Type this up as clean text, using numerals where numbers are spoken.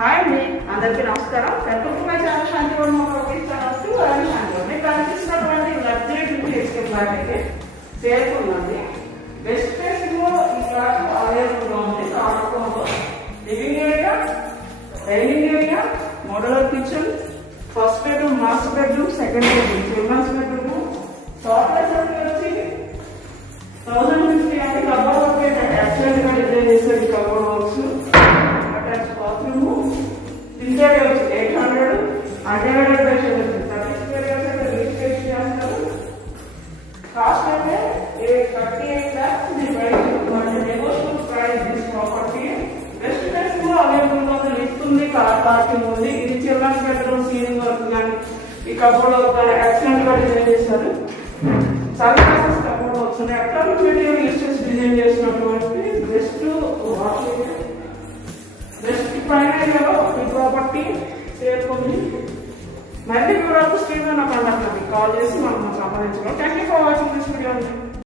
Hi అండి, అందరికీ నమస్కారం. వెల్కమ్ టు మై ఛానల్ శాంతి శాంతి. మీకు కనిపిస్తున్నటువంటి లగ్జరీ 2 BHK ఫ్లాట్ అయితే చేరుకుందండి. బెస్ట్ ప్లేస్ లో ఈ ఫ్లాట్ అవైలబుల్ గా ఉంది. కాకపోతే living area, dining area, modular kitchen, first bedroom, master bedroom, second bedroom, children's bedroom, top facility వచ్చి 1050 అంటే కబోర్డ్ వర్క్ అయితే ఎక్సలెంట్ గా డిజైన్ చేశారు. ఈ cupboard works attach bathroom, interior వచ్చి 800 అన్డివైడెడ్ బై 30 స్క్వేర్ యార్డ్స్ అయితే రిజిస్ట్రేషన్ చేస్తారు. కాస్ట్ అయితే 38 lakhs. ఇది బయట negotiable price. This property best price లో అవైలబుల్ గా లిఫ్ట్ ఉంది, కార్ పార్కింగ్ ఉంది. ఇది చిల్డ్రన్స్ బెడ్రూమ్, సీలింగ్ వర్క్ కానీ ఈ కబోర్డ్ వర్క్ కానీ ఎక్సలెంట్ గా డిజైన్ చేశారు. సర్వీసెస్ కబోర్డ్ వర్క్స్ ఉన్నాయి. అక్రాలిక్ మెటీరియల్ యూస్ డిజైన్ చేసినటువంటి బెస్ట్ ప్రైమరీలో ఈ ప్రాపర్టీ చేరుకుంది. మళ్ళీ వివరాలకు స్క్రీన్ లో నా కాంటాక్ట్ కాల్ చేసి మనం సంప్రదించగలం. Thank you for watching this video.